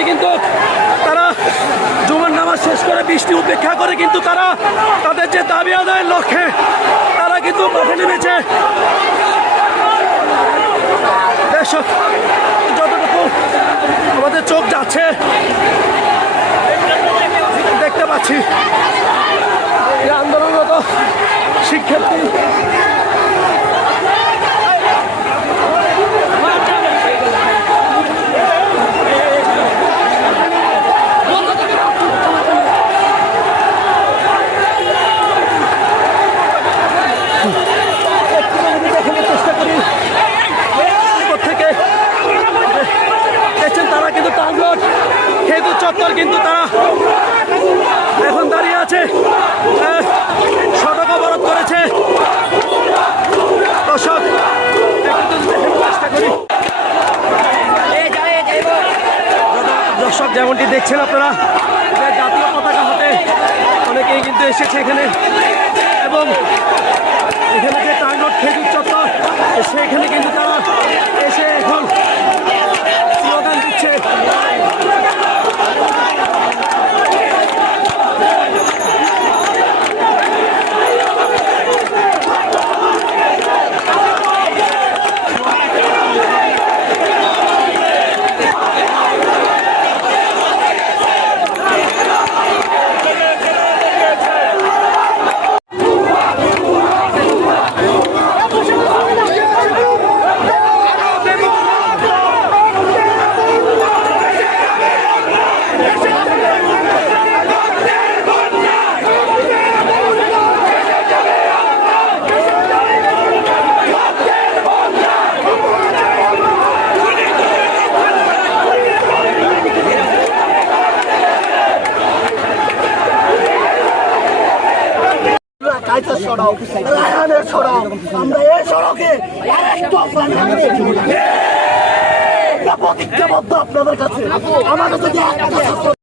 শিক্ষার্থী কিন্তু তারা জুমার নামাজ শেষ করে বৃষ্টি উপেক্ষা করে কিন্তু তারা তাদের যে দাবি আদায়ের লক্ষ্যে তারা কিন্তু মাঠে নেমেছে। দর্শক, যতটুকু আমাদের চোখ যাচ্ছে দেখতে পাচ্ছি এই আন্দোলনরত শিক্ষার্থী দেখানোর চেষ্টা করি উপর থেকে দেখছেন তারা কিন্তু টাঙ্গর চত্বর কিন্তু তারা এখন দাঁড়িয়ে আছে সড়ক অবরোধ করেছে। দর্শক দর্শক, যেমনটি দেখছেন আপনারা জাতীয় পতাকা হাতে অনেকেই কিন্তু এসেছে এখানে। এবং এখানে যে টাঙ্গট খেজুর চত্বর সেখানে কিন্তু তারা এসে এখন কাইসার সড়ক রায়হানের সড়ক আমরা এই সড়কে প্রতিজ্ঞাবদ্ধ আপনাদের কাছে। ছাত্র